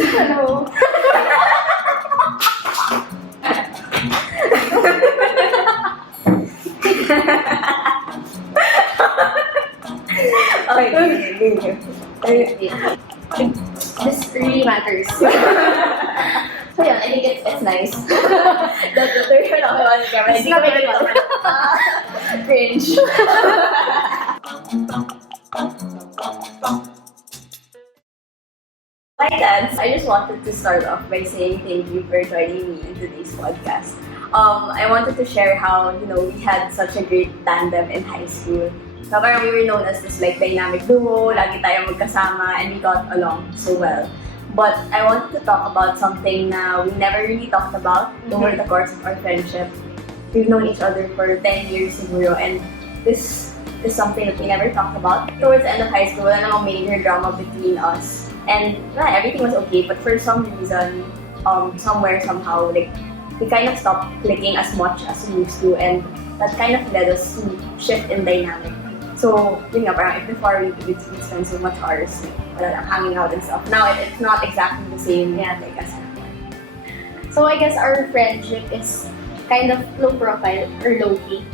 Hello. Okay. This really matters. So yeah, I think it's nice. The turn off on the camera. It's not very well. Cringe. Hi, Dads. I just wanted to start off by saying thank you for joining me in today's podcast. I wanted to share how, we had such a great tandem in high school. So parang we were known as this like dynamic duo, lagi tayong magkasama, and we got along so well. But I wanted to talk about something na we never really talked about over the course of our friendship. We've known each other for 10 years siguro, and this is something that we never talked about. Towards the end of high school, wala namang major drama between us. And everything was okay, but for some reason, somewhere, somehow, like, we kind of stopped clicking as much as we used to, and that kind of led us to shift in dynamic. So, yun nga, parang before we spend so much hours hanging out and stuff. Now, it's not exactly the same like as before. So I guess our friendship is kind of low profile or low key.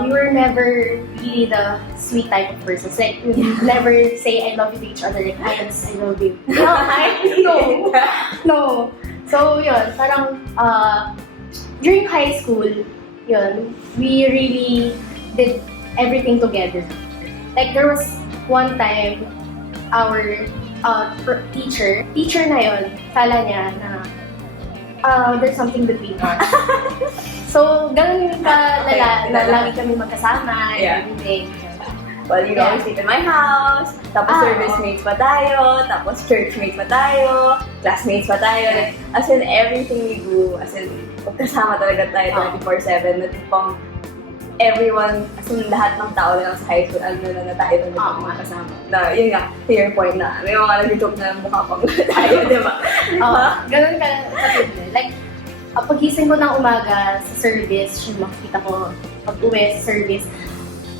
We were never really the sweet type of persons. Like, we never say I love you to each other. Like, I love you. No. So, yun, parang during high school, yun, we really did everything together. Like, there was one time, our teacher na yun, kala niya na there's something between us. So, ganun ka na lagi kami magkasama and everything. Well, you'd always sleep in my house, tapos service mates pa tayo, tapos church mates pa tayo, classmates pa tayo. Like, as in, everything we do, as in, magkasama talaga tayo 24/7, na tipong everyone, as in, lahat ng tao na sa high school, alam na tayo na magkasama. Na, yun nga, to your point na, may mga nag-joke na mukha pang tayo, di ba? Ganun ka katulad. Like, pagising ko ng umaga sa service, siya makikita ko pag-uwi sa service.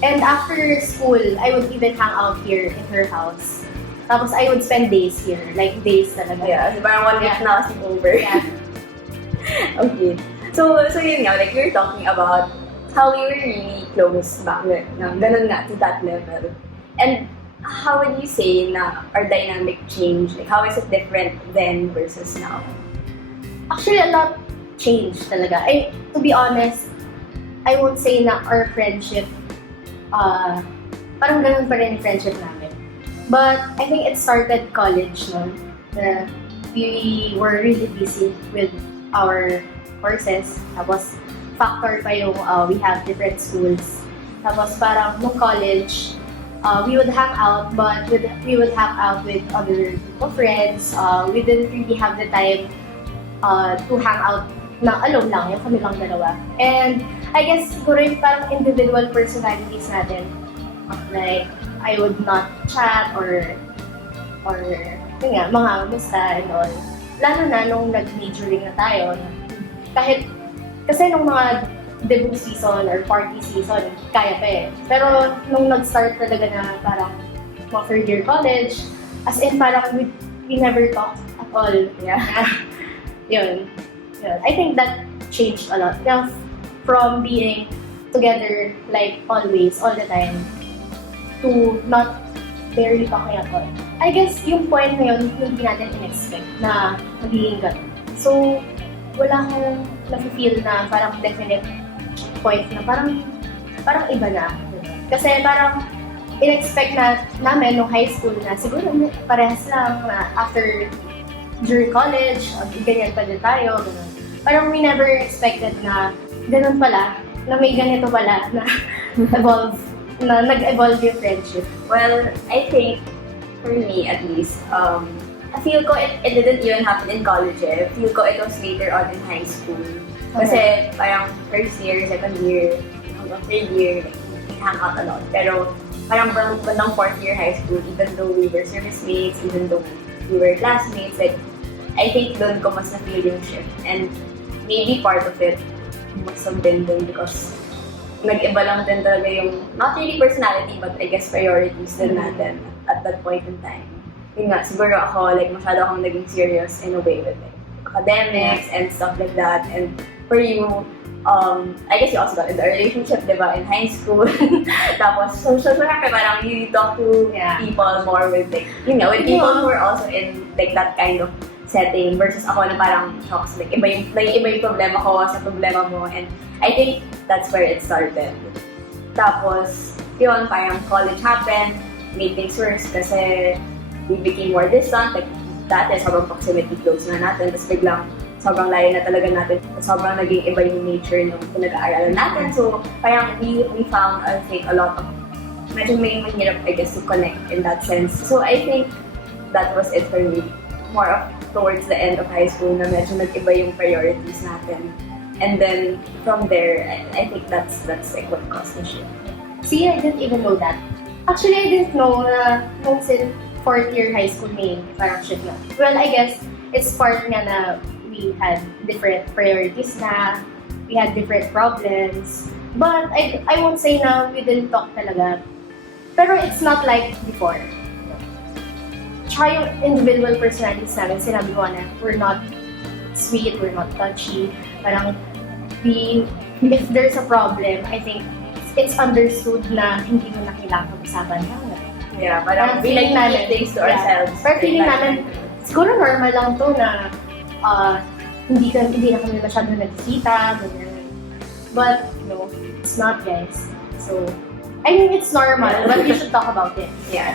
And after school, I would even hang out here in her house. Tapos I would spend days here, like days talaga. Yeah, so parang 1 week na kasi over. Yeah. Okay. So yun nga, like we were talking about how we were really close back then. Ganun nga, to that level. And how would you say na our dynamic changed? Like, how is it different then versus now? Actually, a lot changed talaga. To be honest, I won't say na our friendship, parang ganun pa rin friendship namin. But I think it started college noon. We were really busy with our courses. Tapos, factor pa yung we have different schools. Tapos parang nung college, we would hang out, but we would hang out with other people, friends. We didn't really have the time to hang out na alone lang, yung kami lang dalawa. And I guess siguro yung parang individual personalities natin. Like, I would not chat or yun nga, mga musta and all. Lalo na nung nag-majoring na tayo. Kasi nung mga debut season or party season, kaya pa eh. Pero nung nag-start talaga na parang mga third year college, as in parang we never talked at all. Yeah. Yun. I think that changed a lot. Now, from being together like always, all the time, to not barely talking at all. I guess yung point na yun, hindi natin in-expect na magiging ganun. So, wala akong na-feel na parang definite point na parang iba na. Kasi parang in-expect namin nung high school na siguro parehas lang na after during college, ganyan pa din tayo. Ganun. Parang we never expected na ganun pala, na may ganito pala na nag-evolve yung friendship. Well, I think, for me at least, I feel ko it didn't even happen in college eh. I feel ko it was later on in high school. Kasi parang first year, second year, hanggang third year, we hang out a lot. Pero parang bandang fourth year high school, even though we were service mates, even though we were classmates, like, I think doon ko mas na-feel yung shift. And maybe part of it must have been doon because nag-iba lang din talaga yung, not really personality, but I guess priorities din natin at that point in time. yun nga, siguro ako, like, masyado akong naging serious in a way with like, academics and stuff like that. And for you, I guess you also got into a relationship, diba, in high school. Tapos, so syempre, parang you talk to people more with, like, you know, with people who are also in, like, that kind of setting versus ako na parang shocks, like, iba yung problema ko sa problema mo. And I think that's where it started. Tapos, yun, parang college happened, made things worse kasi we became more distant, like, dati, sobrang proximity close na natin, tapos biglang sobrang layo na talaga natin, sobrang naging iba yung nature ng pinag-aaralan natin. So, parang we found, I think, a lot of, medyo may mahirap, I guess, to connect in that sense. So, I think that was it for me. More of towards the end of high school na medyo nag-iba yung priorities natin. And then, from there, I think that's like what caused the shift. See, I didn't even know that. Actually, I didn't know na nung since 4th year high school may parang shift na. Well, I guess, it's part nga na we had different priorities na, we had different problems. But I won't say na we didn't talk talaga. Pero it's not like before. Tsaka yung individual personalities namin, sinabi ko na we're not sweet, we're not touchy. Parang if there's a problem, I think it's understood na hindi mo na kailangan pag-usapan. Yeah, parang we like to keep things to ourselves. Pero feeling namin, siguro normal lang to na hindi na kami masyadong nagkikita, ganyan. But, no, it's not, guys. So, I mean, it's normal, but you should talk about it. Yeah.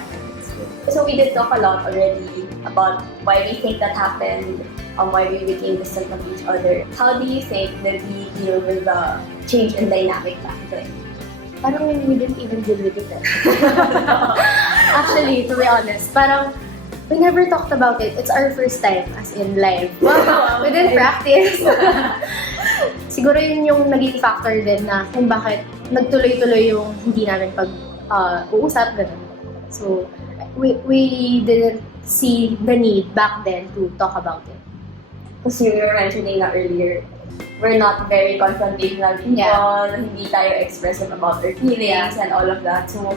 So we did talk a lot already about why we think that happened, why we became distant from each other. How do you think that we deal with the change in dynamic back then? Parang we didn't even deal with it. Actually, to be honest, parang we never talked about it. It's our first time, as in live. Wow, we didn't practice. Siguro yun yung naging factor din na kung bakit nagtuloy-tuloy yung hindi namin pag-uusap, ganun. So, we didn't see the need back then to talk about it. Because you were mentioning na earlier, we're not very confrontational people, hindi tayo expressive about our feelings and all of that. So,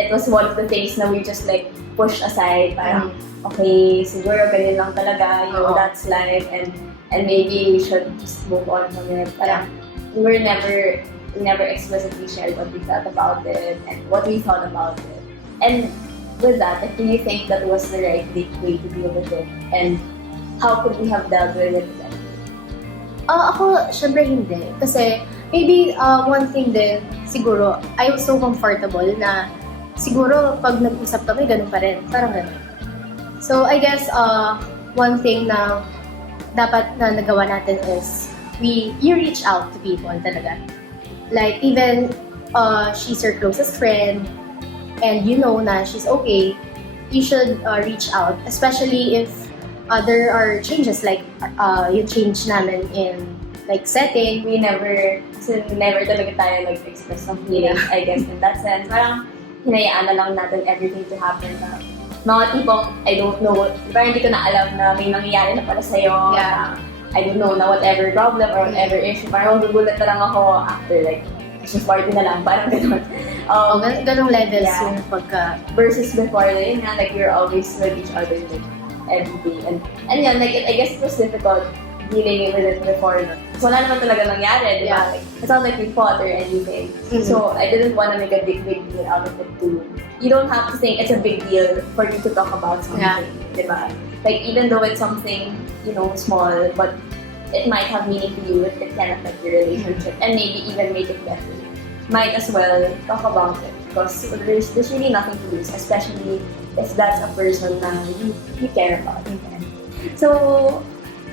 it was one of the things na we just like push aside, parang, okay, siguro ganyan lang talaga, you know, that's life, and maybe we should just move on from it. Parang, we were never explicitly shared what we felt about it and what we thought about it. And with that, do you think that was the right way to deal with it? And how could we have dealt with it then? Ako, syempre hindi. Kasi, maybe one thing din, siguro, I was so comfortable na siguro pag nag-usap kami, ganun pa rin. Parang ganun. So, I guess, one thing na dapat na nagawa natin is you reach out to people talaga. Like, even she's your closest friend and you know na she's okay, you should reach out. Especially if there are changes, like yung change namin in like setting. We never talaga tayo nag-express ng feelings, I guess, in that sense. Parang hinayaan na lang natin everything to happen. Mga tipong, I don't know, parang hindi ko na alam na may nangyayari na pala sa'yo. Yeah. I don't know na whatever problem or whatever issue, parang magugulat na lang ako after like, just party na lang, parang gano'n. Ganong levels yung pagka... Versus before, yun nga, like, we were always with each other, like, every day. And yun, like, I guess it was difficult dealing with it before. So, wala naman talaga nangyari, di ba? Like, it's not like we fought or anything. Mm-hmm. So, I didn't want to make a big deal out of it too. You don't have to think it's a big deal for you to talk about something, di ba? Like, even though it's something, you know, small, but it might have meaning to you, it can affect your relationship and maybe even make it better. Might as well talk about it because there's really nothing to lose, especially if that's a person na you care about. So,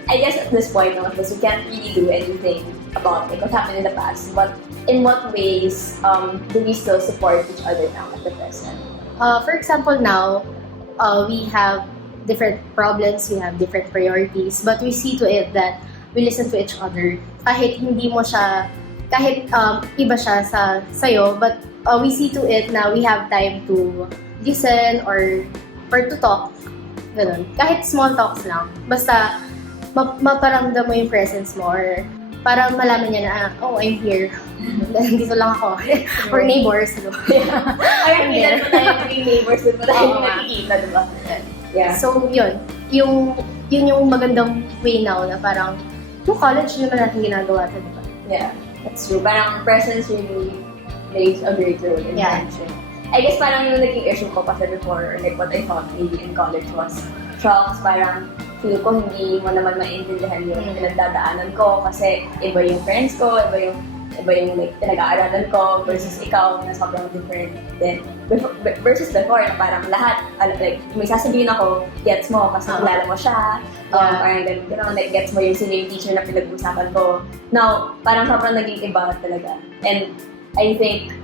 I guess at this point, we can't really do anything about like what happened in the past. But in what ways do we still support each other now at the present? For example, now we have different problems, we have different priorities, but we see to it that we listen to each other. Kahit hindi mo siya, kahit iba siya sa'yo, but we see to it na we have time to listen or to talk. Ganun. Kahit small talks lang. Basta maparamdam mo yung presence mo or parang malaman niya na, oh, I'm here. Dito lang ako. Or neighbors. Parang hindi na tayo naging neighbors. Doon mo tayo nakikita, diba? Yeah. So, yun yung magandang way now na parang yung college naman natin ginagawa ito, diba? Yeah, that's true. Parang presence really plays a great role in friendship. I guess parang yung naging issue ko kasi before, like what I thought maybe in college was shocks, parang feel ko hindi mo naman maintindihan yung pinagdadaanan ko kasi iba yung friends ko, iba yung like pinag-aaralan ko versus ikaw na sobrang different din. Versus before, na parang lahat, like may sasabihin ako, gets mo kasi kilala mo siya, parang gano'n, like gets mo yung sino yung teacher na pinag-usapan ko. Now, parang sobrang naging iba talaga. And I think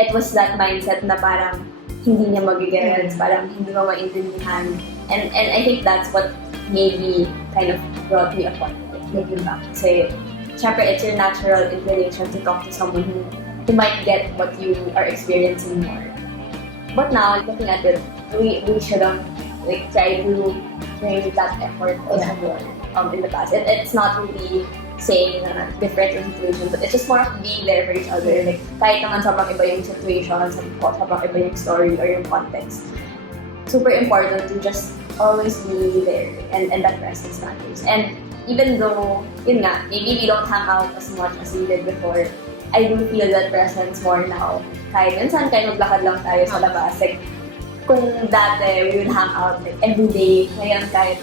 it was that mindset na parang hindi niya mag-gets, parang hindi mo maintindihan. And I think that's what maybe kind of brought me apart, like, looking back. Kasi, syempre, it's your natural inclination to talk to someone who might get what you are experiencing more. But now, looking at it, we should have like tried to bring that effort also more in the past. It's not really saying na different yung situation, but it's just more of being there for each other. Like, kahit naman sobrang iba yung situation, sobrang iba yung story or yung context. Super important to just always be there and that presence matters. And even though, yun nga, maybe we don't hang out as much as we did before, I do feel that presence more now. Kahit minsan kayo maglakad lang tayo sa labas. Like, kung dati we would hang out like every day, ngayon kahit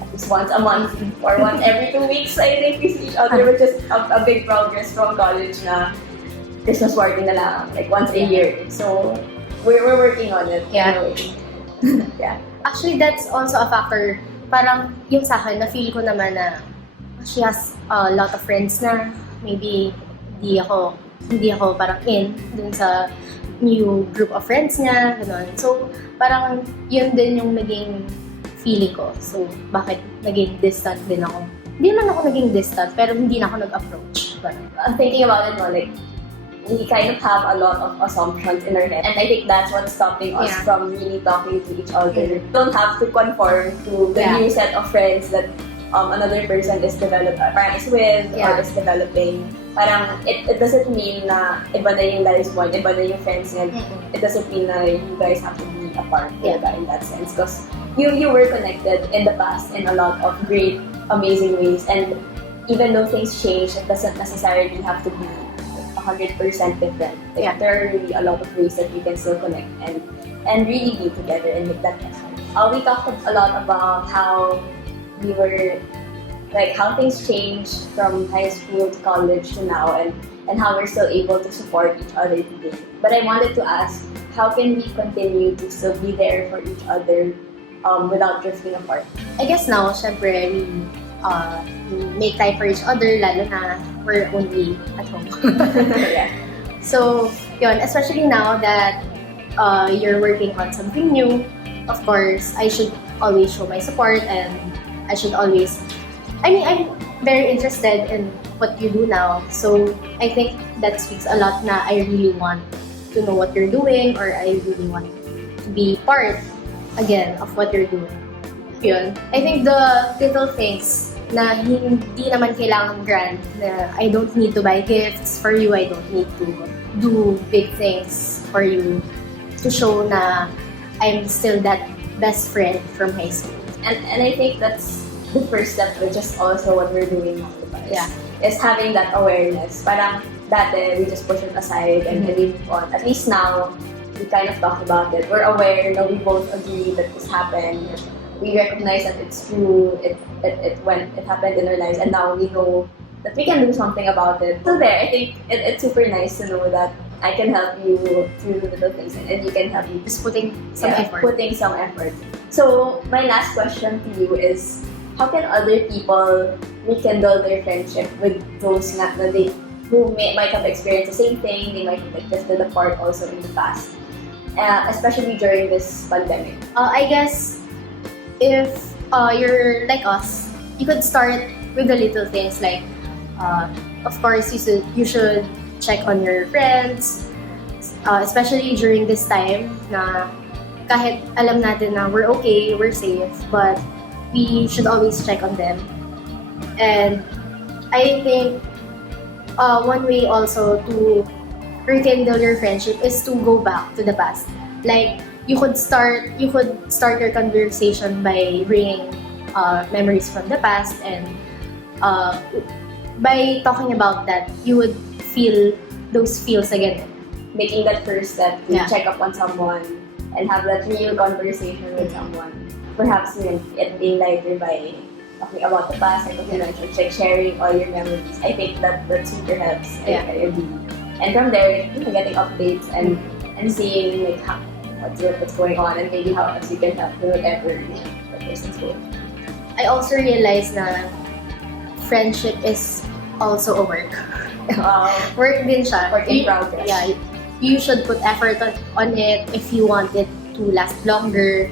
at least once a month or once every 2 weeks, I think we see each other, which is a big progress from college na Christmas party na lang, like once a year. So, we're working on it. Yeah. Yeah. Actually, that's also a factor. Parang yung sa akin, na-feel ko naman na she has a lot of friends na maybe hindi ako parang in dun sa new group of friends niya, gano'n. So, parang yun din yung naging feeling ko. So, bakit naging distant din ako? Hindi naman ako naging distant, pero hindi na ako nag-approach. Thinking about it, no, like, we kind of have a lot of assumptions in our head. And I think that's what's stopping us from really talking to each other. Don't have to conform to the new set of friends that another person is with or is developing. Parang, it doesn't mean na iba na yung lives mo, iba na yung friends niya. It doesn't mean na you guys have to be apart in that sense. Because you were connected in the past in a lot of great, amazing ways. And even though things change, it doesn't necessarily have to be 100% different. Like, there are really a lot of ways that we can still connect and really be together and make that happen. We talked a lot about how we were, like, how things changed from high school to college to now and how we're still able to support each other today. But I wanted to ask, how can we continue to still be there for each other without drifting apart? I guess now, syempre, we make time for each other, lalo na we're only at home. So, yun, especially now that you're working on something new, of course, I should always show my support and I should always, I'm very interested in what you do now. So, I think that speaks a lot na I really want to know what you're doing or I really want to be part, again, of what you're doing. Yun. I think the little things na hindi naman kailangan grand, na I don't need to buy gifts for you, I don't need to do big things for you to show na I'm still that best friend from high school. And I think that's the first step, which is also what we're doing now, is having that awareness. Parang dati, we just push it aside and we move on. At least now, we kind of talk about it. We're aware, we both agree that this happened. We recognize that it's true, it happened in our lives, and now we know that we can do something about it. So there, I think it's super nice to know that I can help you through little things and you can help me. Just putting some effort. Putting some effort. So my last question to you is, how can other people rekindle their friendship with those who might have experienced the same thing, they might have drifted apart also in the past, especially during this pandemic? I guess if you're like us, you could start with the little things like, of course, you should check on your friends, especially during this time na kahit alam natin na we're okay, we're safe, but we should always check on them. And I think one way also to rekindle your friendship is to go back to the past. Like, you could start your conversation by bringing memories from the past, and by talking about that, you would feel those feels again. Making that first step to Yeah. check up on someone and have that real conversation with someone. Perhaps it being lighter by talking about the past, like what you mentioned, like sharing all your memories. I think that super helps. Yeah. I agree. And from there, getting updates and seeing like what's going on, and maybe how else you can help with whatever the person's going. I also realized na friendship is also a work. Work din siya. Work in progress. Yeah, you should put effort on it if you want it to last longer.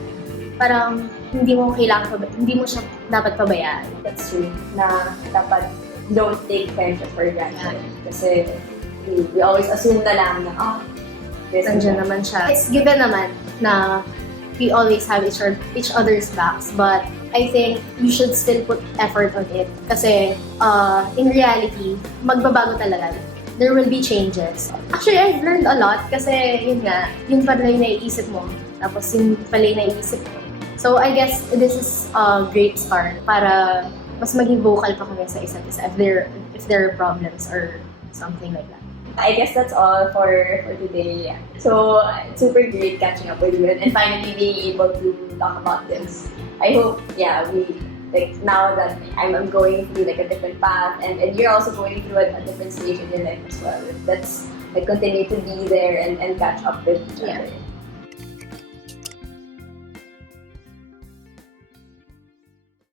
Parang hindi mo siya dapat pabayaan. That's true. Na dapat don't take friendship for granted. Kasi we always assume na lang na, Nandiyan naman siya. It's given naman na we always have each other's backs, but I think you should still put effort on it. Kasi in reality, magbabago talaga. There will be changes. Actually, I've learned a lot kasi yun pala yung naiisip mo. Tapos yun pala yung naiisip mo. So I guess this is a great start para mas maging vocal pa kami sa isa't isa if there are problems or something like that. I guess that's all for today. So, it's super great catching up with you and finally being able to talk about this. I hope, we, like, now that I'm going through, like, a different path and you're also going through a different stage in your life as well. Let's, like, continue to be there and catch up with each other.